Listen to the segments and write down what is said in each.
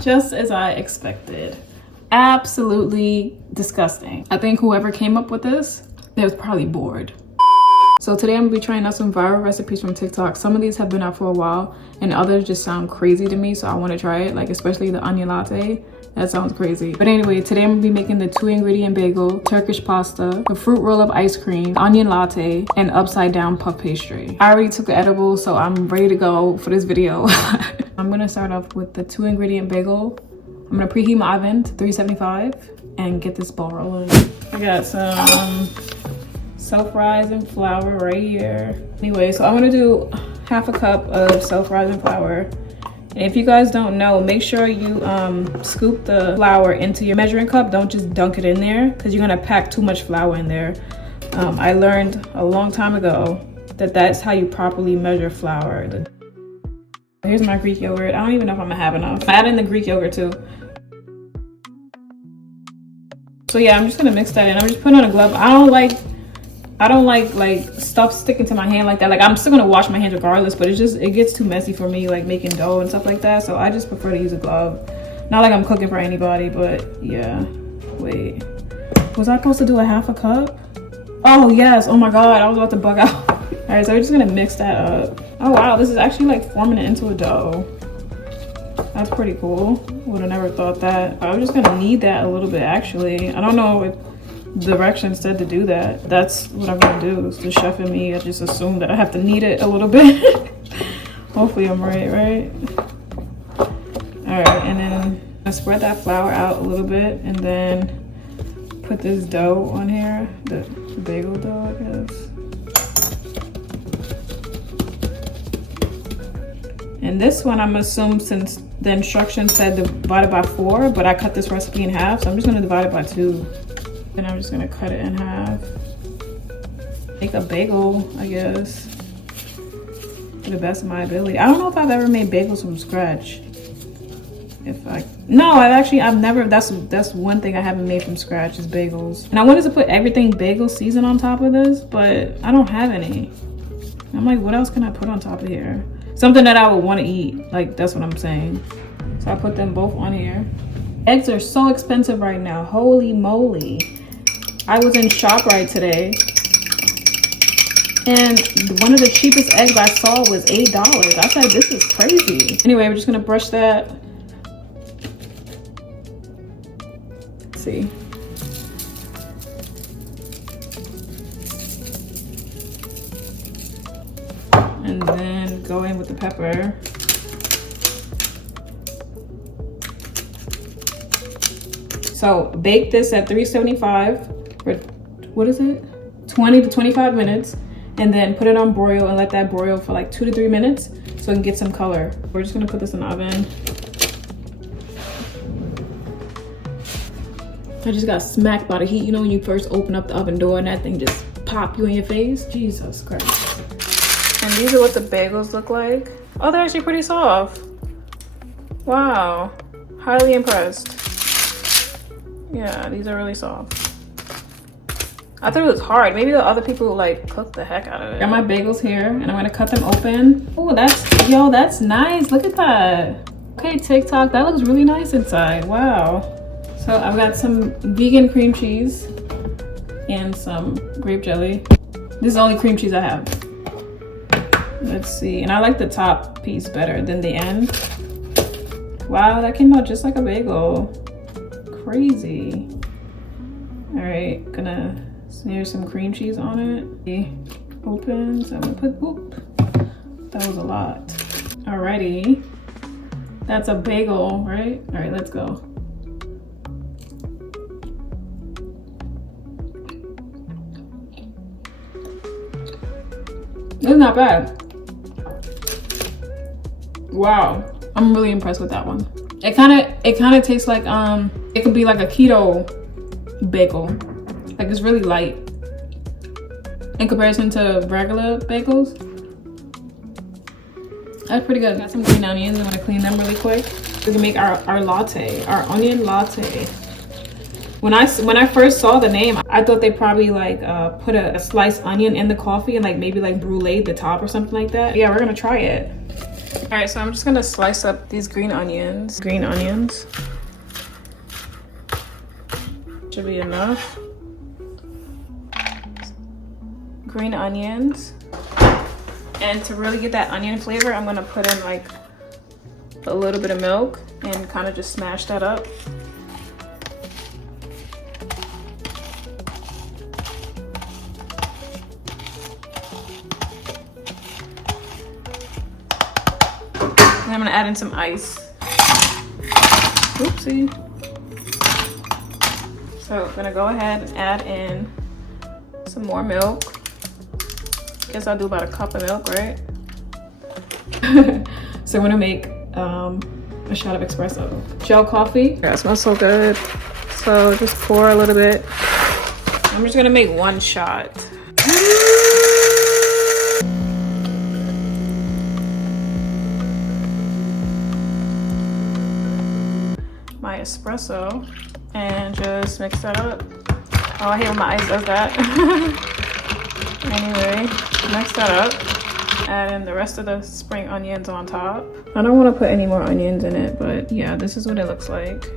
Just as I expected. Absolutely disgusting. I think whoever came up with this, they was probably bored. So today I'm gonna be trying out some viral recipes from TikTok. Some of these have been out for a while and others just sound crazy to me, so I want to try it, like especially the onion latte. That sounds crazy. But anyway, today I'm gonna be making the 2-ingredient bagel, Turkish pasta, the fruit roll-up ice cream, onion latte, and upside down puff pastry. I already took the edible, so I'm ready to go for this video. I'm gonna start off with the 2-ingredient bagel. I'm gonna preheat my oven to 375 and get this ball rolling. I got some self-rising flour right here. Anyway, so I'm gonna do half a cup of self-rising flour. And if you guys don't know, make sure you scoop the flour into your measuring cup. Don't just dunk it in there because you're gonna pack too much flour in there. I learned a long time ago that that's how you properly measure flour. Here's my Greek yogurt. I don't even know if I'm gonna have enough. I add in the Greek yogurt too. So yeah, I'm just gonna mix that in. I'm just putting on a glove. I don't like stuff sticking to my hand like that. Like I'm still gonna wash my hands regardless, but it gets too messy for me, like making dough and stuff like that. So I just prefer to use a glove. Not like I'm cooking for anybody, but yeah. Wait, was I supposed to do a half a cup? Oh yes, oh my God, I was about to bug out. All right, so we're just gonna mix that up. Oh wow, this is actually like forming it into a dough. That's pretty cool. Would have never thought that. I was just gonna knead that a little bit actually. I don't know if directions said to do that. That's what I'm gonna do. It's the chef in me. I just assumed that I have to knead it a little bit. Hopefully I'm right? All right, and then I spread that flour out a little bit and then put this dough on here, the bagel dough, I guess. And this one, I'm assuming since the instructions said divide it by 4, but I cut this recipe in half, so I'm just gonna divide it by 2. And I'm just gonna cut it in half. Make a bagel, I guess, to the best of my ability. I don't know if I've ever made bagels from scratch. I've never, that's one thing I haven't made from scratch is bagels. And I wanted to put everything bagel season on top of this, but I don't have any. I'm like, what else can I put on top of here? Something that I would want to eat, like that's what I'm saying. So I put them both on here. Eggs are so expensive right now, holy moly. I was in ShopRite today and one of the cheapest eggs I saw was $8. I said, this is crazy. Anyway, we're just gonna brush that. Let's see. And then go in with the pepper. So bake this at 375 for, what is it? 20 to 25 minutes. And then put it on broil and let that broil for like 2 to 3 minutes so it can get some color. We're just gonna put this in the oven. I just got smacked by the heat. You know when you first open up the oven door and that thing just pop you in your face? Jesus Christ. And these are what the bagels look like. Oh, they're actually pretty soft. Wow, highly impressed. Yeah, these are really soft. I thought it was hard. Maybe the other people like cook the heck out of it. Got my bagels here and I'm gonna cut them open. Oh, that's nice. Look at that. Okay, TikTok, that looks really nice inside. Wow. So I've got some vegan cream cheese and some grape jelly. This is the only cream cheese I have. Let's see, and I like the top piece better than the end. Wow, that came out just like a bagel. Crazy. All right, gonna smear some cream cheese on it. Okay, open, so I'm gonna put, oop, that was a lot. Alrighty, that's a bagel, right? All right, let's go. It's not bad. Wow, I'm really impressed with that one. It kind of tastes like it could be like a keto bagel. Like it's really light in comparison to regular bagels. That's pretty good. Got some green onions. I'm gonna clean them really quick. We can make our latte, our onion latte. When I first saw the name, I thought they probably like put a sliced onion in the coffee and like maybe like brulee the top or something like that. Yeah, we're gonna try it. All right, so I'm just gonna slice up these green onions. Green onions. Should be enough. Green onions. And to really get that onion flavor, I'm gonna put in like a little bit of milk and kind of just smash that up. And I'm gonna add in some ice. Oopsie. So I'm gonna go ahead and add in some more milk. Guess I'll do about a cup of milk, right? So I'm gonna make a shot of espresso. Gel coffee. Yeah, it smells so good. So just pour a little bit. I'm just gonna make one shot. My espresso and just mix that up. Oh, I hate when my ice does that. Anyway, mix that up. Add in the rest of the spring onions on top. I don't want to put any more onions in it, but yeah, this is what it looks like.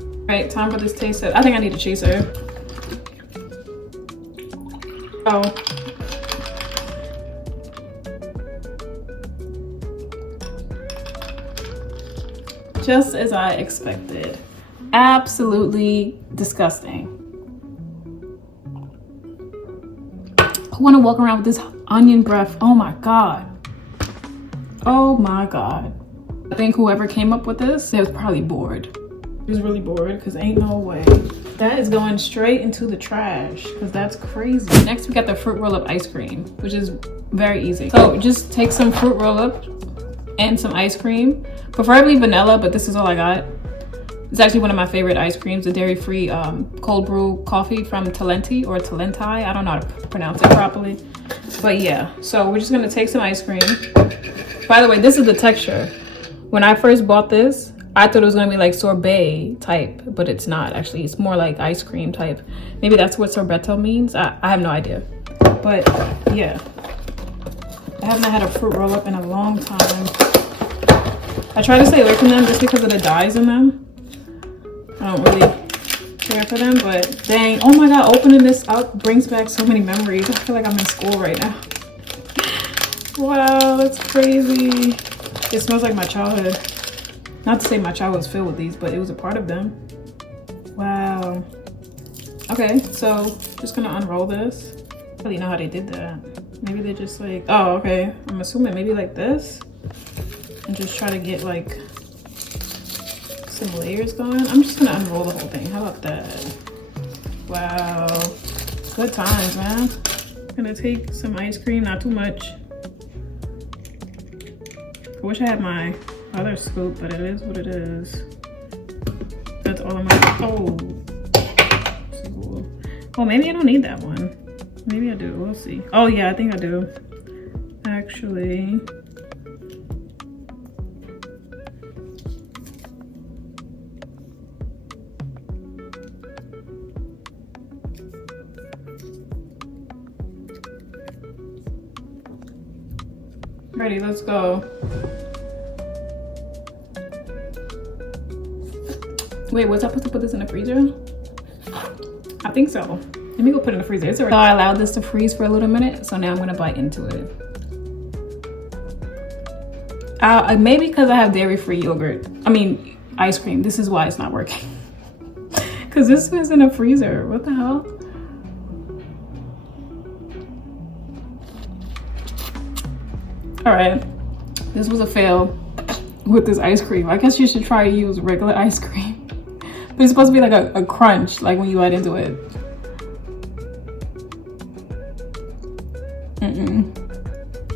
All right, time for this taste test. I think I need a chaser. Oh. Just as I expected. Absolutely disgusting. I want to walk around with this onion breath. Oh my God. Oh my God. I think whoever came up with this, they was probably bored. He was really bored because ain't no way. That is going straight into the trash because that's crazy. Next, we got the fruit roll-up ice cream, which is very easy. So just take some fruit roll-up and some ice cream, preferably vanilla, but this is all I got. It's actually one of my favorite ice creams, the dairy-free cold brew coffee from Talenti or Talenti. I don't know how to pronounce it properly. But yeah, so we're just gonna take some ice cream. By the way, this is the texture. When I first bought this, I thought it was gonna be like sorbet type, but it's not actually. It's more like ice cream type. Maybe that's what sorbetto means. I have no idea. But yeah, I haven't had a fruit roll up in a long time. I try to stay away from them just because of the dyes in them. I don't really care for them, but dang, oh my God, opening this up brings back so many memories. I feel like I'm in school right now. Wow, that's crazy. It smells like my childhood. Not to say my childhood was filled with these, but it was a part of them. Wow. Okay, so just gonna unroll this. I don't really know how they did that. Maybe they just like, oh, okay. I'm assuming maybe like this. And just try to get like some layers going. I'm just gonna unroll the whole thing. How about that? Wow. Good times, man. Gonna take some ice cream, not too much. I wish I had my other scoop, but it is what it is. That's all I'm gonna, oh, maybe I don't need that one. Maybe I do, we'll see. Oh yeah, I think I do. Actually. Ready, let's go. Wait, was I supposed to put this in the freezer? I think so. Let me go put it in the freezer. So I allowed this to freeze for a little minute, so now I'm gonna bite into it. Maybe because I have dairy-free yogurt. I mean, ice cream. This is why it's not working. Because this is in a freezer. What the hell? All right, this was a fail with this ice cream. I guess you should try to use regular ice cream. But it's supposed to be like a crunch, like when you add into it.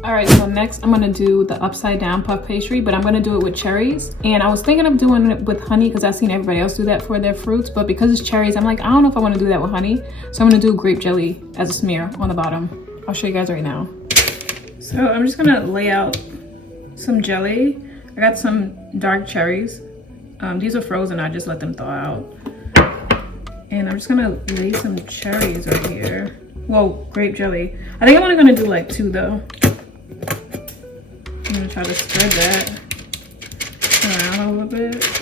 All right, so next I'm gonna do the upside down puff pastry, but I'm gonna do it with cherries. And I was thinking of doing it with honey because I've seen everybody else do that for their fruits, but because it's cherries, I'm like, I don't know if I wanna do that with honey. So I'm gonna do grape jelly as a smear on the bottom. I'll show you guys right now. So I'm just gonna lay out some jelly. I got some dark cherries. These are frozen, I just let them thaw out. And I'm just gonna lay some cherries right here. Whoa, grape jelly. I think I'm only gonna do like 2 though. I'm gonna try to spread that around a little bit.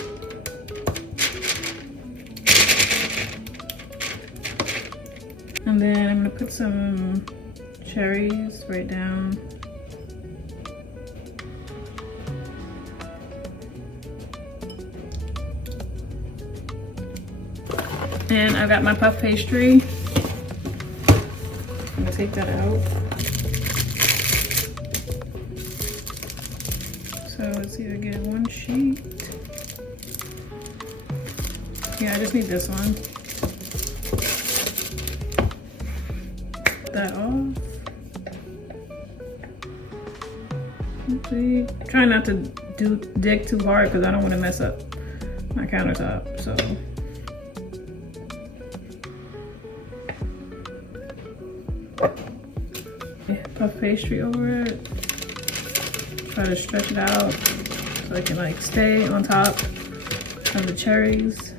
And then I'm gonna put some cherries right down. And I got my puff pastry. I'm gonna take that out. So let's either get one sheet. Yeah, I just need this one. That off. See, try not to dig too hard because I don't want to mess up my countertop. So puff pastry over it. Try to stretch it out so it can like stay on top of the cherries.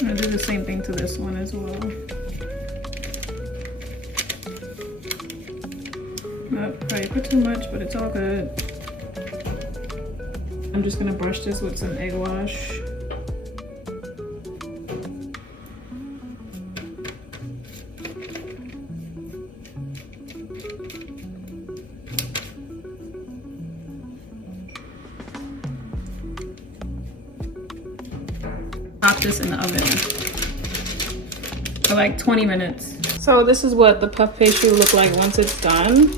I'm gonna do the same thing to this one as well. Probably put too much, but it's all good. I'm just gonna brush this with some egg wash. Pop this in the oven for like 20 minutes. So this is what the puff pastry will look like once it's done.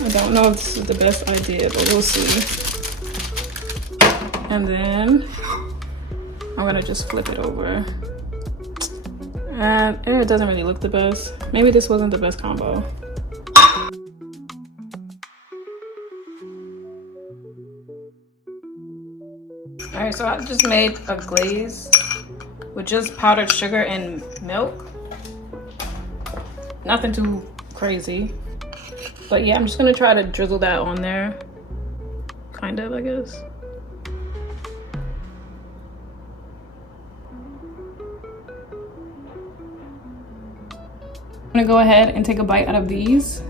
I don't know if this is the best idea, but we'll see. And then I'm gonna just flip it over. And it doesn't really look the best. Maybe this wasn't the best combo. All right, so I just made a glaze with just powdered sugar and milk. Nothing too crazy. But yeah, I'm just gonna try to drizzle that on there. Kind of, I guess. I'm gonna go ahead and take a bite out of these.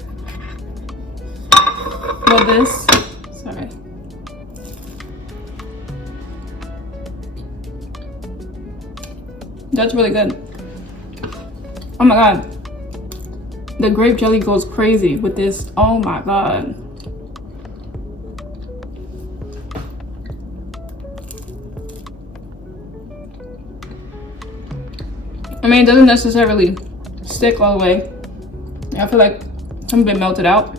Well, this, sorry. That's really good. Oh my God. The grape jelly goes crazy with this. Oh my God. I mean, it doesn't necessarily stick all the way. I feel like some of it melted out,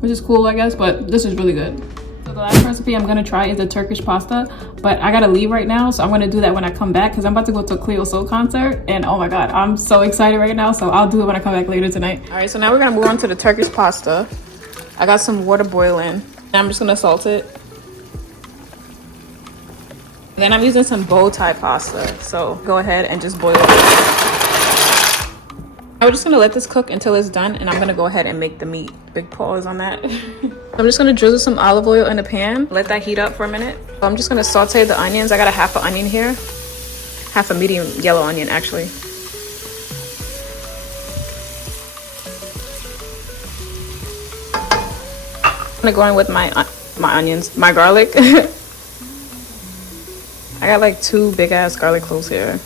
which is cool, I guess, but this is really good. So the last recipe I'm gonna try is the Turkish pasta, but I gotta leave right now, so I'm gonna do that when I come back because I'm about to go to a Cleo Soul concert, and oh my God, I'm so excited right now, so I'll do it when I come back later tonight. All right, so now we're gonna move on to the Turkish pasta. I got some water boiling, and I'm just gonna salt it. Then I'm using some bow tie pasta, so go ahead and just boil it. I'm just gonna let this cook until it's done, and I'm gonna go ahead and make the meat. Big pause on that. I'm just gonna drizzle some olive oil in the pan, let that heat up for a minute. I'm just gonna saute the onions. I got a half an onion here, half a medium yellow onion actually. I'm gonna go in with my onions, my garlic. I got like 2 big ass garlic cloves here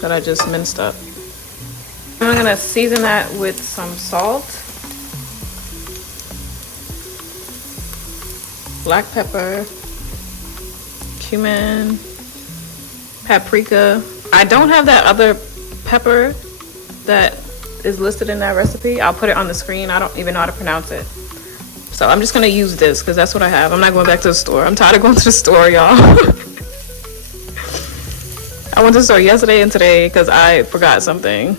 that I just minced up. I'm gonna season that with some salt, black pepper, cumin, paprika. I don't have that other pepper that is listed in that recipe. I'll put it on the screen. I don't even know how to pronounce it. So I'm just gonna use this because that's what I have. I'm not going back to the store. I'm tired of going to the store, y'all. I went to the store yesterday and today because I forgot something.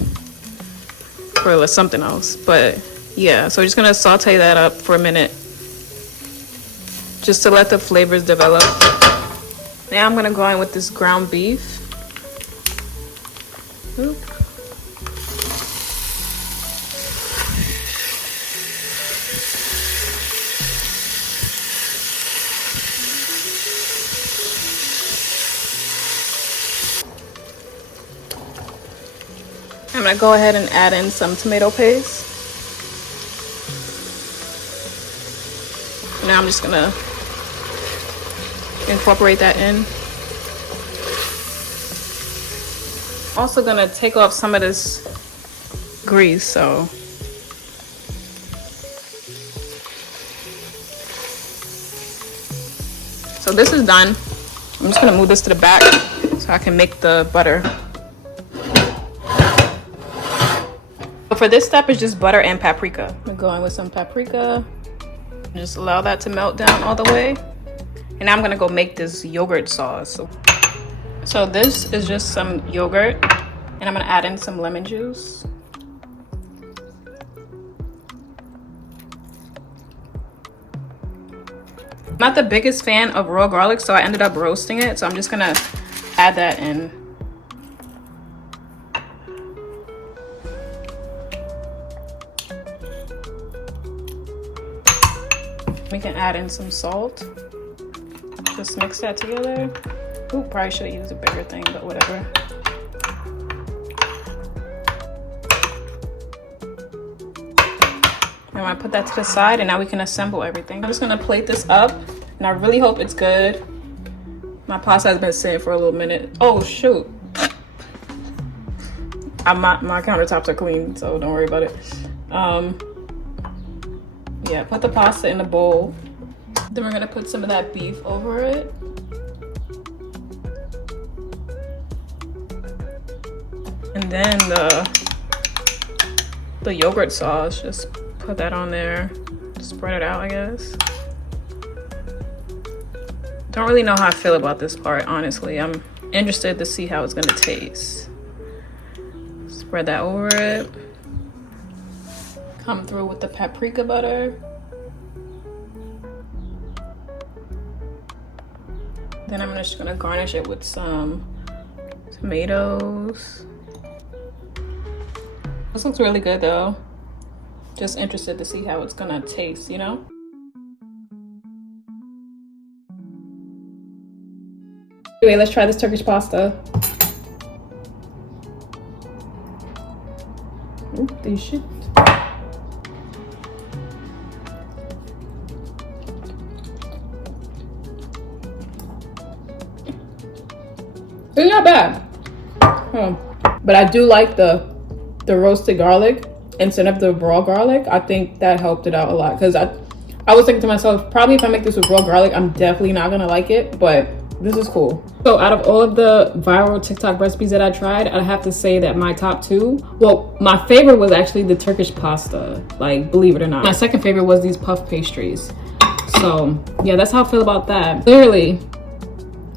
Or something else, but yeah, so we're just gonna saute that up for a minute just to let the flavors develop. Now I'm gonna go in with this ground beef. Oop. I'm gonna go ahead and add in some tomato paste. Now I'm just gonna incorporate that in. Also gonna take off some of this grease, so this is done. I'm just gonna move this to the back so I can make the butter. So for this step, it's just butter and paprika. I'm going with some paprika. Just allow that to melt down all the way. And now I'm gonna go make this yogurt sauce. So this is just some yogurt, and I'm gonna add in some lemon juice. I'm not the biggest fan of raw garlic, so I ended up roasting it. So I'm just gonna add that in. We can add in some salt. Just mix that together. Ooh, probably should have used a bigger thing, but whatever. I'm gonna put that to the side, and now we can assemble everything. I'm just gonna plate this up, and I really hope it's good. My pasta has been sitting for a little minute. Oh shoot. My countertops are clean, so don't worry about it. Yeah, put the pasta in the bowl. Then we're gonna put some of that beef over it. And then the yogurt sauce, just put that on there. Spread it out, I guess. Don't really know how I feel about this part, honestly. I'm interested to see how it's gonna taste. Spread that over it. Come through with the paprika butter. Then I'm just gonna garnish it with some tomatoes. This looks really good though. Just interested to see how it's gonna taste, you know? Anyway, let's try this Turkish pasta. Oop, they shit. It's not bad. But I do like the roasted garlic instead of the raw garlic. I think that helped it out a lot, because I was thinking to myself, probably if I make this with raw garlic, I'm definitely not gonna like it, but this is cool. So out of all of the viral TikTok recipes that I tried, I have to say that my top two, well, my favorite was actually the Turkish pasta, like, believe it or not. My second favorite was these puff pastries. So yeah, that's how I feel about that. Clearly,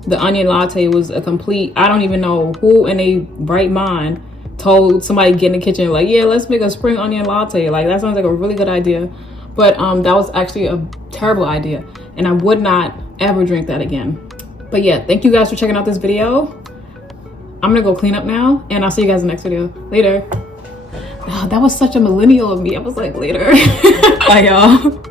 the onion latte was a complete, I don't even know who in a right mind told somebody get in the kitchen like, yeah, let's make a spring onion latte. Like, that sounds like a really good idea. But that was actually a terrible idea, and I would not ever drink that again. But yeah, thank you guys for checking out this video. I'm gonna go clean up now, and I'll see you guys in the next video. Later. Oh, that was such a millennial of me. I was like, later. Bye, y'all.